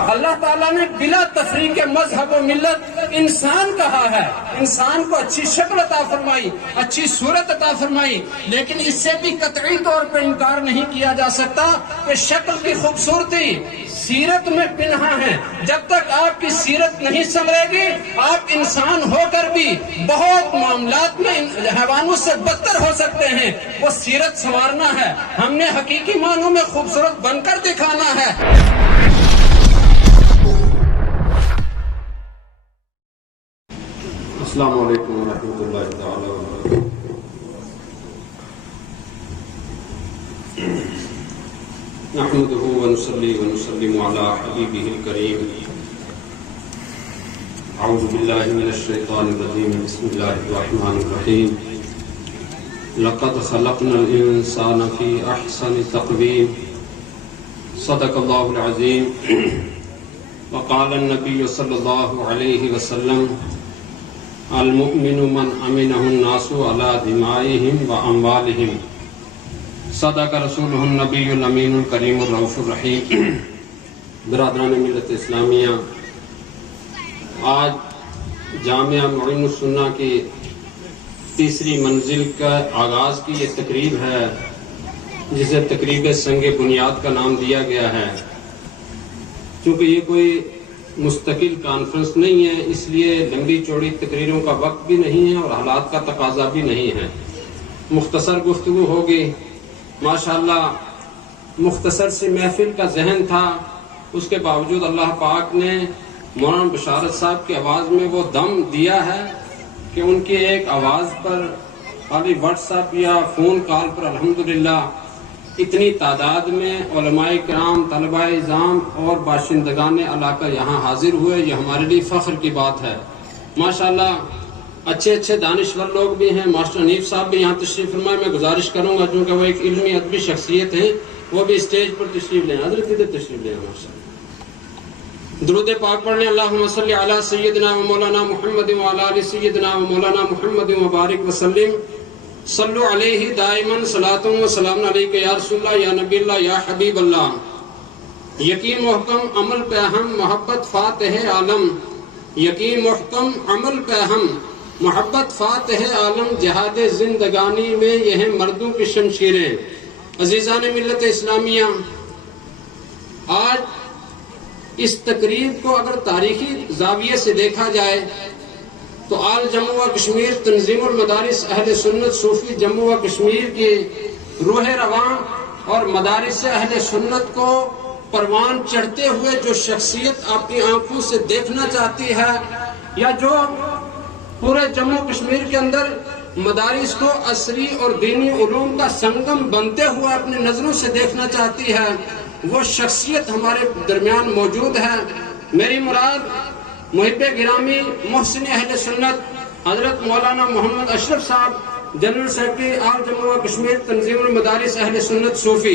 اللہ تعالیٰ نے بلا تفریق مذہب و ملت انسان کہا ہے، انسان کو اچھی شکل عطا فرمائی، اچھی صورت عطا فرمائی، لیکن اس سے بھی قطعی طور پر انکار نہیں کیا جا سکتا کہ شکل کی خوبصورتی سیرت میں پنہا ہے۔ جب تک آپ کی سیرت نہیں سنورے گی، آپ انسان ہو کر بھی بہت معاملات میں حیوانوں سے بدتر ہو سکتے ہیں۔ وہ سیرت سنوارنا ہے، ہم نے حقیقی معنوں میں خوبصورت بن کر دکھانا ہے۔ السلام علیکم ورحمۃ اللہ تعالی وبرکاتہ۔ نحمده ونصلي ونسلم على حبیبہ الکریم۔ اعوذ باللہ من الشیطان الرجیم، بسم اللہ الرحمن الرحیم۔ لقد خلقنا الانسان فی احسن تقویم، صدق اللہ العظیم۔ وقال النبی صلی اللہ علیہ وسلم، المؤمن من امنہ الناس علی دمائهم واموالهم، صدق رسولہ النبی الامین الکریم الرؤوف الرحیم۔ برادران ملت اسلامیہ، آج جامعہ معین السنہ کی تیسری منزل کا آغاز کی یہ تقریب ہے، جسے تقریب سنگ بنیاد کا نام دیا گیا ہے۔ چونکہ یہ کوئی مستقل کانفرنس نہیں ہے، اس لیے لمبی چوڑی تقریروں کا وقت بھی نہیں ہے اور حالات کا تقاضا بھی نہیں ہے۔ مختصر گفتگو ہوگی۔ ماشاءاللہ مختصر سی محفل کا ذہن تھا، اس کے باوجود اللہ پاک نے مولانا بشارت صاحب کی آواز میں وہ دم دیا ہے کہ ان کی ایک آواز پر خالی واٹس ایپ یا فون کال پر الحمدللہ اتنی تعداد میں علماء کرام، طلباء اعظام اور باشندگان علاقہ یہاں حاضر ہوئے، یہ ہمارے لیے فخر کی بات ہے۔ ماشاءاللہ اچھے دانشور لوگ بھی ہیں۔ ماسٹر حنیف صاحب بھی یہاں تشریف فرمائے۔ میں گزارش کروں گا چونکہ وہ ایک علمی ادبی شخصیت ہیں، وہ بھی اسٹیج پر تشریف لیں۔ حضرت ادھر تشریف لیں۔ ماشاءاللہ درود پاک پڑھنے۔ اللہم صلی علی سیدنا و مولانا محمد و علی آل سیدنا و مولانا محمد وبارک وسلم۔ صلو علیہ دائماً صلاۃ و سلام علیک یا رسول اللہ، یا نبی اللہ، یا حبیب اللہ۔ یقین محکم عمل پہ ہم محبت فاتح عالم، یقین محکم عمل پہ ہم محبت فاتح عالم، جہاد زندگانی میں یہ ہیں مردوں کی شمشیریں۔ عزیزان ملت اسلامیہ، آج اس تقریب کو اگر تاریخی زاویے سے دیکھا جائے تو آل جموں و کشمیر تنظیم المدارس اہل سنت صوفی جموں و کشمیر کی روح رواں اور مدارس اہل سنت کو پروان چڑھتے ہوئے جو شخصیت اپنی آنکھوں سے دیکھنا چاہتی ہے، یا جو پورے جموں کشمیر کے اندر مدارس کو عصری اور دینی علوم کا سنگم بنتے ہوئے اپنی نظروں سے دیکھنا چاہتی ہے، وہ شخصیت ہمارے درمیان موجود ہے۔ میری مراد محب گرامی محسن اہل سنت حضرت مولانا محمد اشرف صاحب، جنرل سیکرٹری آل جموں و کشمیر تنظیم المدارس اہل سنت صوفی،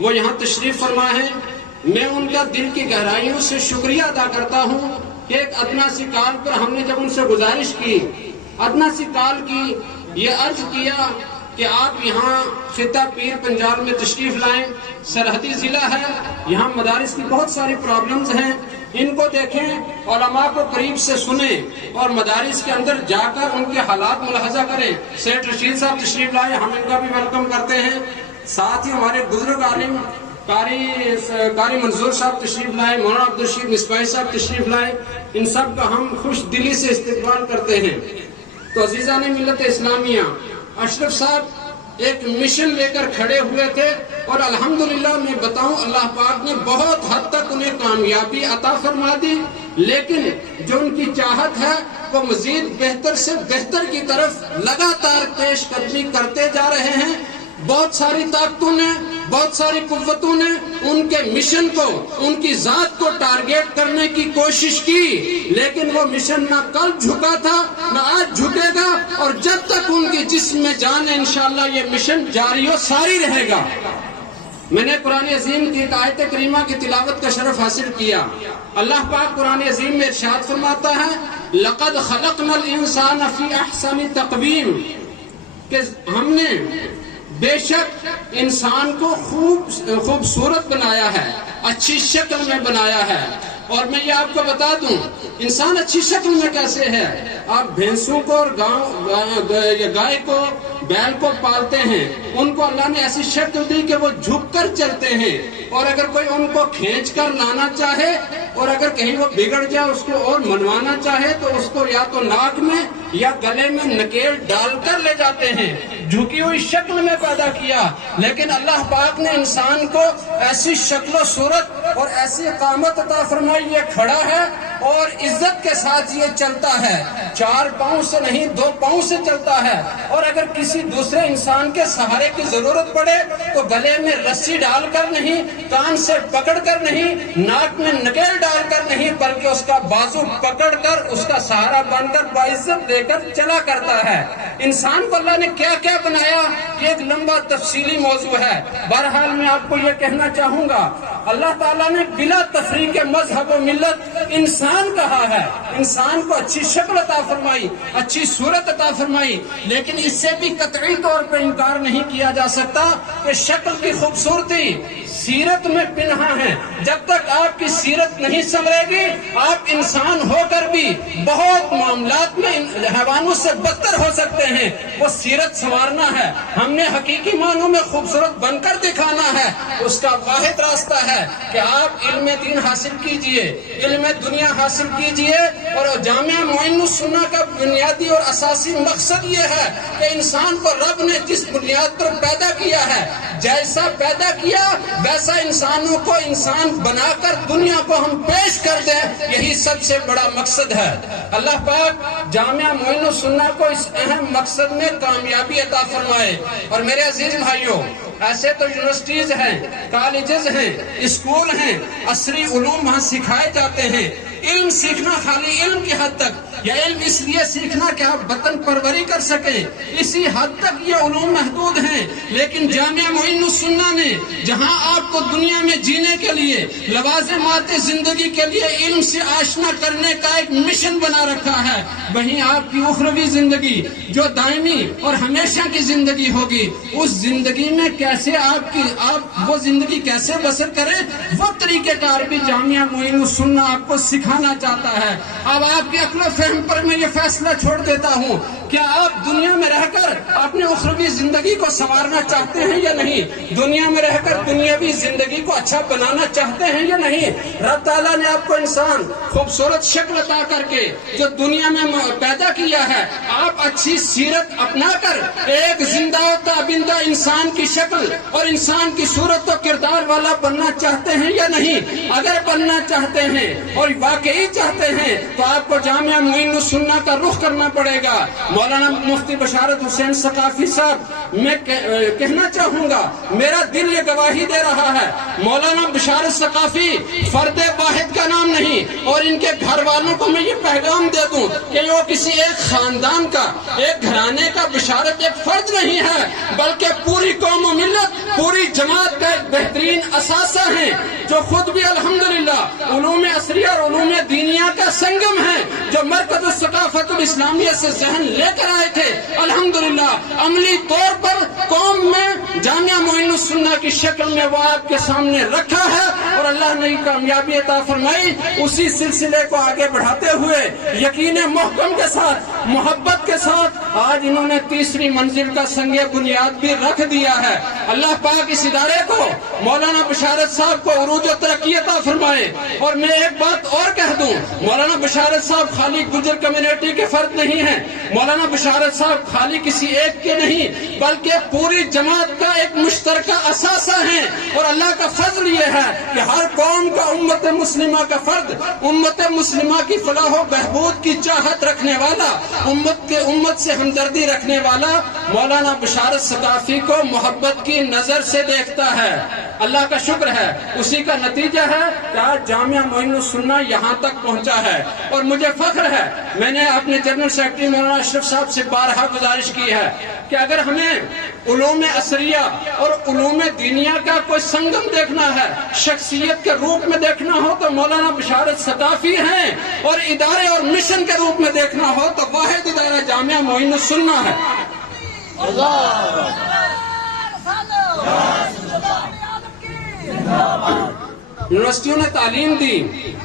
وہ یہاں تشریف فرما ہے۔ میں ان کا دل کی گہرائیوں سے شکریہ ادا کرتا ہوں کہ ایک ادنا سی کال پر ہم نے جب ان سے گزارش کی، ادنا سی کال کی، یہ عرض کیا کہ آپ یہاں خطہ پیر پنجال میں تشریف لائیں، سرحدی ضلع ہے، یہاں مدارس کی بہت ساری پرابلمز ہیں، ان کو دیکھیں، علماء کو قریب سے سنیں اور مدارس کے اندر جا کر ان کے حالات ملاحظہ کریں۔ سیٹ رشید صاحب تشریف لائے، ہم ان کا بھی ویلکم کرتے ہیں۔ ساتھ ہی ہمارے بزرگ عالم قاری منظور صاحب تشریف لائے، مولانا عبدالرشید مصباحی صاحب تشریف لائے، ان سب کا ہم خوش دلی سے استقبال کرتے ہیں۔ تو عزیزان ملت اسلامیہ، اشرف صاحب ایک مشن لے کر کھڑے ہوئے تھے اور الحمدللہ میں بتاؤں اللہ پاک نے بہت حد تک انہیں کامیابی عطا فرما دی، لیکن جو ان کی چاہت ہے وہ مزید بہتر سے بہتر کی طرف لگاتار پیش قدمی کرتے جا رہے ہیں۔ بہت ساری طاقتوں نے، بہت ساری قوتوں نے ان کے مشن کو، ان کی ذات کو ٹارگیٹ کرنے کی کوشش کی، لیکن وہ مشن نہ کل جھکا تھا نہ آج جھکے گا، اور جب تک ان کی جسم میں جان ہے انشاءاللہ یہ مشن جاری و ساری رہے گا۔ میں نے قرآن عظیم کی ایک آیت کریمہ کی تلاوت کا شرف حاصل کیا۔ اللہ پاک قرآن عظیم میں ارشاد فرماتا ہے، لقد خلقنا الانسان فی احسن تقویم، کہ ہم نے بے شک انسان کو خوبصورت بنایا ہے، اچھی شکل میں بنایا ہے۔ اور میں یہ آپ کو بتا دوں انسان اچھی شکل میں کیسے ہے۔ آپ بھینسوں کو اور گائے کو بیل کو پالتے ہیں، ان کو اللہ نے ایسی شکل دی کہ وہ جھک کر چلتے ہیں، اور اگر کوئی ان کو کھینچ کر لانا چاہے اور اگر کہیں وہ بگڑ جائے اس کو اور منوانا چاہے تو اس کو یا تو ناک میں یا گلے میں نکیل ڈال کر لے جاتے ہیں۔ جھکی ہوئی شکل میں پیدا کیا، لیکن اللہ پاک نے انسان کو ایسی شکل و صورت اور ایسی قامت عطا فرمائی، یہ کھڑا ہے اور عزت کے ساتھ یہ چلتا ہے، 4 پاؤں سے نہیں 2 پاؤں سے چلتا ہے، اور اگر کسی دوسرے انسان کے سہارے کی ضرورت پڑے تو گلے میں رسی ڈال کر نہیں، کان سے پکڑ کر نہیں، ناک میں نکیل ڈال کر نہیں، بلکہ اس کا بازو پکڑ کر اس کا سہارا بن کر باعزت دے کر چلا کرتا ہے۔ انسان کو اللہ نے کیا کیا بنایا، یہ ایک لمبا تفصیلی موضوع ہے۔ بہرحال میں آپ کو یہ کہنا چاہوں گا، اللہ تعالیٰ نے بلا تفریق مذہب و ملت انسان کہا ہے، انسان کو اچھی شکل عطا فرمائی، اچھی صورت عطا فرمائی، لیکن اس سے بھی قطعی طور پر انکار نہیں کیا جا سکتا کہ شکل کی خوبصورتی سیرت میں پنہا ہے۔ جب تک آپ کی سیرت نہیں سنورے گی، آپ انسان ہو کر بھی بہت معاملات میں حیوانوں سے بدتر ہو سکتے ہیں۔ وہ سیرت سنوارنا ہے، ہم نے حقیقی معنوں میں خوبصورت بن کر دکھانا ہے۔ اس کا واحد راستہ ہے کہ آپ علم دین حاصل کیجئے، علم دنیا حاصل کیجئے، اور جامعہ معین السنہ کا بنیادی اور اساسی مقصد یہ ہے کہ انسان کو رب نے جس بنیاد پر پیدا کیا ہے، جیسا پیدا کیا ویسا انسانوں کو انسان بنا کر دنیا کو ہم پیش کر دیں، یہی سب سے بڑا مقصد ہے۔ اللہ پاک جامعہ معین السنہ کو اس اہم مقصد میں کامیابی عطا فرمائے۔ اور میرے عزیز بھائیوں، ایسے تو یونیورسٹیز ہیں، کالجز ہیں، اسکول ہیں، عصری علوم وہاں سکھائے جاتے ہیں۔ علم سیکھنا خالی علم کی حد تک، یا علم اس لیے سیکھنا کہ آپ وطن پروری کر سکیں، اسی حد تک یہ علوم محدود ہیں۔ لیکن جامعہ معین السنہ نے جہاں آپ کو دنیا میں جینے کے لیے، لوازمات زندگی کے لیے علم سے آشنا کرنے کا ایک مشن بنا رکھا ہے، وہیں آپ کی اخروی زندگی جو دائمی اور ہمیشہ کی زندگی ہوگی، اس زندگی میں کیسے آپ وہ زندگی کیسے بسر کریں، وہ طریقہ کار بھی جامعہ معین السنہ آپ کو سکھانا چاہتا ہے۔ اب آپ کے عقل و فہم پر میں یہ فیصلہ چھوڑ دیتا ہوں، کیا آپ دنیا میں رہ کر اپنے اخروی زندگی کو سنوارنا چاہتے ہیں یا نہیں؟ دنیا میں رہ کر دنیاوی زندگی کو اچھا بنانا چاہتے ہیں یا نہیں؟ رب تعالیٰ نے آپ کو انسان خوبصورت شکل عطا کر کے جو دنیا میں پیدا کیا ہے، آپ اچھی سیرت اپنا کر ایک زندہ و تابندہ انسان کی شکل اور انسان کی صورت و کردار والا بننا چاہتے ہیں یا نہیں؟ اگر بننا چاہتے ہیں اور واقعی چاہتے ہیں تو آپ کو جامعہ معین السنہ کا رخ کرنا پڑے گا۔ مولانا مفتی بشارت حسین ثقافی صاحب، میں کہنا چاہوں گا، میرا دل یہ گواہی دے رہا ہے، مولانا بشارت ثقافی فرد واحد کا نام نہیں، اور ان کے گھر والوں کو میں یہ پیغام دے دوں کہ وہ کسی ایک خاندان کا، ایک گھرانے کا بشارت ایک فرد نہیں ہے، بلکہ پوری قوم و ملت، پوری جماعت کا ایک بہترین اثاثہ ہیں، جو خود بھی الحمدللہ علوم عصریہ اور علوم دینیہ کا سنگم ہے، جو مرکز الثقافت الاسلامیہ سے ذہن لے کر آئے تھے۔ الحمدللہ عملی طور پر قوم میں جامعہ معین السنہ کی شکل میں وہ آپ کے سامنے رکھا ہے، اور اللہ نے کامیابی عطا فرمائی۔ اسی سلسلے کو آگے بڑھاتے ہوئے یقین محکم کے ساتھ، محبت کے ساتھ آج انہوں نے تیسری منزل کا سنگ بنیاد بھی رکھ دیا ہے۔ اللہ پاک اس ادارے کو، مولانا بشارت صاحب کو عروج و ترقی عطا فرمائے۔ اور میں ایک بات اور کہہ دوں، مولانا بشارت صاحب خالی گجر کمیونٹی کے فرد نہیں ہیں، مولانا بشارت صاحب خالی کسی ایک کے نہیں بلکہ پوری جماعت کا ایک مشترکہ اثاثہ ہیں۔ اور اللہ کا فضل یہ ہے کہ ہر قوم کا، امت مسلمہ کا فرد، امت مسلمہ کی فلاح و بہبود کی چاہت رکھنے والا، امت سے ہمدردی رکھنے والا مولانا بشارت ثقافی کو محبت کی نظر سے دیکھتا ہے۔ اللہ کا شکر ہے، اسی کا نتیجہ ہے کہ آج جامعہ معین السنہ یہاں تک پہنچا ہے۔ اور مجھے فخر ہے، میں نے اپنے جنرل سیکرٹری مولانا اشرف صاحب سے بارہا گزارش کی ہے کہ اگر ہمیں علوم عصریہ اور علوم دینیہ کا کوئی سنگم دیکھنا ہے، شخصیت کے روپ میں دیکھنا ہو تو مولانا بشارت ثقافی ہیں، اور ادارے اور مشن کے روپ میں دیکھنا ہو تو واحد ادارہ جامعہ معین السنہ ہے۔ یونیورسٹیوں نے تعلیم دی،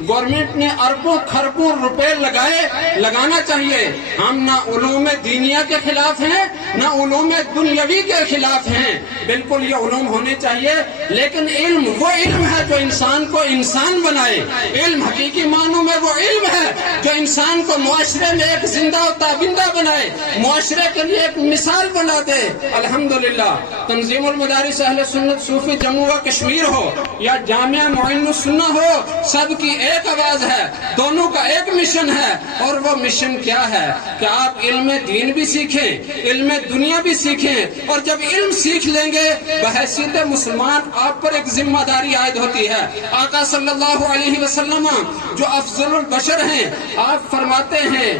گورنمنٹ نے اربوں خربوں روپے لگانا چاہیے. ہم نہ علوم دینیہ کے خلاف ہیں نہ علوم دنیاوی کے خلاف ہیں، بالکل یہ علوم ہونے چاہیے، لیکن علم وہ علم ہے جو انسان کو انسان بنائے. علم حقیقی معنوں میں وہ علم ہے جو انسان کو معاشرے میں ایک زندہ و تابندہ بنائے، معاشرے کے لیے ایک مثال بنا دے. الحمدللہ تنظیم المدارس اہل سنت صوفی جموں و کشمیر ہو یا جامعہ معین السنہ ہو، سب کی ایک آواز ہے، دونوں کا ایک مشن ہے. اور وہ مشن کیا ہے کہ آپ علم دین بھی سیکھیں، علم دنیا بھی سیکھیں، اور جب علم سیکھ لیں گے بحیثیت مسلمان آپ پر ایک ذمہ داری عائد ہوتی ہے. آقا صلی اللہ علیہ وسلم جو افضل البشر ہیں، آپ فرماتے ہیں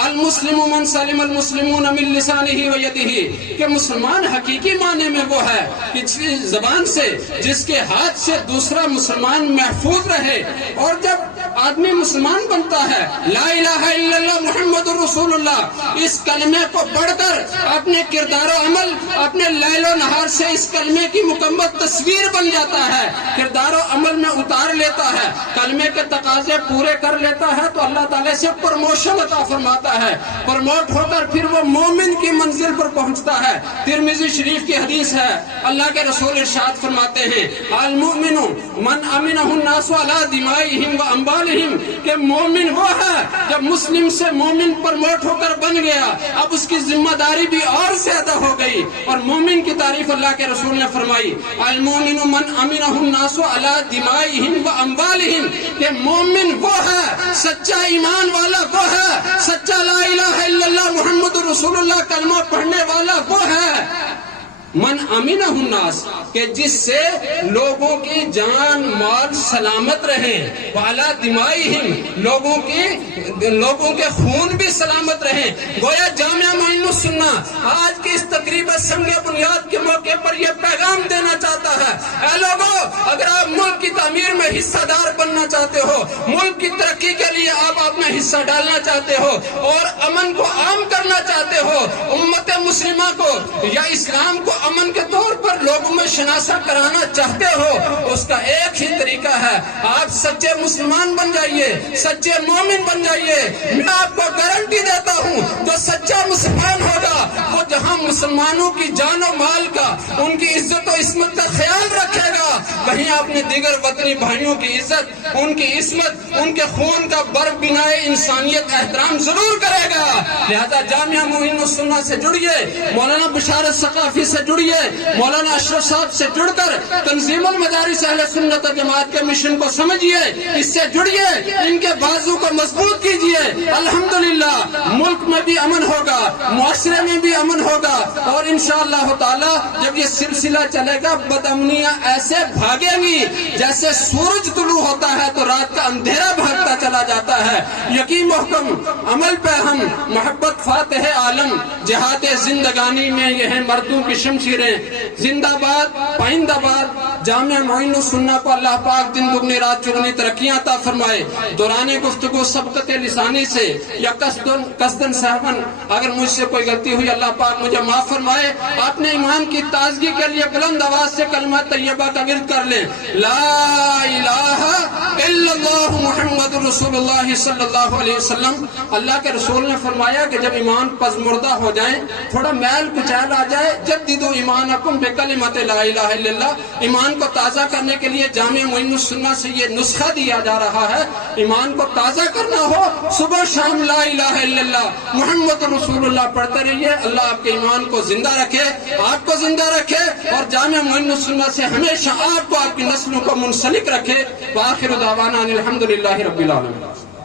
المسلم من سلم المسلمون من لسانه و یده، کہ مسلمان حقیقی معنی میں وہ ہے کہ جس زبان سے، جس کے ہاتھ سے دوسرا مسلمان محفوظ رہے. اور جب آدمی مسلمان بنتا ہے، لا الہ الا اللہ محمد رسول اللہ، اس کلمے کو پڑھ کر اپنے کردار و عمل، اپنے لیل و نہار سے اس کلمے کی مکمل تصویر بن جاتا ہے، کردار و عمل میں اتار لیتا ہے، کلمے کے تقاضے پورے کر لیتا ہے، تو اللہ تعالیٰ سے پروموشن عطا فرماتا ہے. پروموٹ ہو کر پھر وہ مومن کی منزل پر پہنچتا ہے. ترمذی شریف کی حدیث ہے، اللہ کے رسول ارشاد فرماتے ہیں المؤمن من امنہ الناس علی دمائہم و اموالہم، کہ مومن وہ ہے جب مسلم سے مومن پروموٹ ہو کر بن گیا، اب اس کی ذمہ داری بھی اور زیادہ ہو گئی. اور مومن کی تعریف اللہ کے رسول نے فرمائی المؤمن من امنہ الناس علی دمائہم و اموالہم، کہ مومن وہ ہے، سچا ایمان والا وہ ہے، سچا لا الہ الا اللہ محمد رسول اللہ کلمہ پڑھنے والا وہ ہے من امینہ الناس، کہ جس سے لوگوں کی جان مال سلامت رہیں، وعلی دمائہم، لوگوں کے خون بھی سلامت رہیں. گویا جامعہ معین السنہ آج کی اس تقریب سنگ بنیاد کے موقع پر یہ پیغام دینا چاہتا ہے، اے لوگوں، اگر آپ ملک کی تعمیر میں حصہ دار بننا چاہتے ہو، ملک کی ترقی کے لیے آپ اپنا حصہ ڈالنا چاہتے ہو، اور امن کو عام کرنا چاہتے ہو، امت مسلمہ کو یا اسلام کو امن کے طور پر لوگوں میں شناسا کرانا چاہتے ہو، اس کا ایک ہی طریقہ ہے، آپ سچے مسلمان بن جائیے، سچے مومن بن جائیے. میں آپ کو گارنٹی دیتا ہوں جو سچا مسلمان ہوگا وہ جہاں مسلمانوں کی جان و مال کا، ان کی عزت و عصمت کا خیال رکھے گا، وہیں اپنے دیگر وطنی بھائیوں کی عزت، ان کی عصمت، ان کے خون کا بر بنائے انسانیت احترام ضرور کرے گا. لہذا جامعہ معین السنہ سے جڑیے، مولانا بشارت ثقافی سے جڑیے، مولانا اشرف صاحب سے جڑ کر تنظیم المدارس اہل سنت و جماعت کے مشن کو سمجھیے، اس سے جڑیے، ان کے بازو کو مضبوط کیجیے. الحمدللہ ملک میں بھی امن ہوگا، معاشرے میں بھی امن ہوگا، اور انشاءاللہ تعالی جب یہ سلسلہ چلے گا بدامنیاں ایسے بھاگیں گی جیسے سورج طلوع ہوتا ہے تو رات کا اندھیرا بھاگتا چلا جاتا ہے. یقین محکم عمل پہ ہم، محبت فاتح عالم، جہاد زندگانی میں یہ ہیں مردوں کی شمشیریں. زندہ باد، پائندہ باد. جامعہ معین السنہ کو اللہ پاک دن دگنی رات چگنی ترقیاں عطا فرمائے. دوران گفتگو سبقت لسانی سے یا قصدن صاحبن اگر مجھ سے کوئی غلطی ہوئی اللہ پاک مجھے معاف فرمائے. اپنے ایمان کی تازگی کے لیے بلند آواز سے کلمہ طیبہ کا ورد کر لیں، لا الہ الا اللہ محمد رسول اللہ صلی اللہ علیہ وسلم. اللہ کے رسول نے فرمایا کہ جب ایمان پزمردہ ہو جائیں، تھوڑا میل کچیل آ جائے، جددوا ایمانکم بکلمۃ لا الہ الا اللہ، ایمان کو تازہ کرنے کے لیے جامعہ معین السنہ سے یہ نسخہ دیا جا رہا ہے. ایمان کو تازہ کرنا ہو، صبح شام لا الہ الا اللہ محمد رسول اللہ پڑھتے رہیے. اللہ آپ کے ایمان کو زندہ رکھے، آپ کو زندہ رکھے، اور جامعہ معین السنہ سے ہمیشہ آپ کو، آپ کی نسلوں کو منسلک رکھے. وآخر دعوانا الحمدللہ رب العالمین.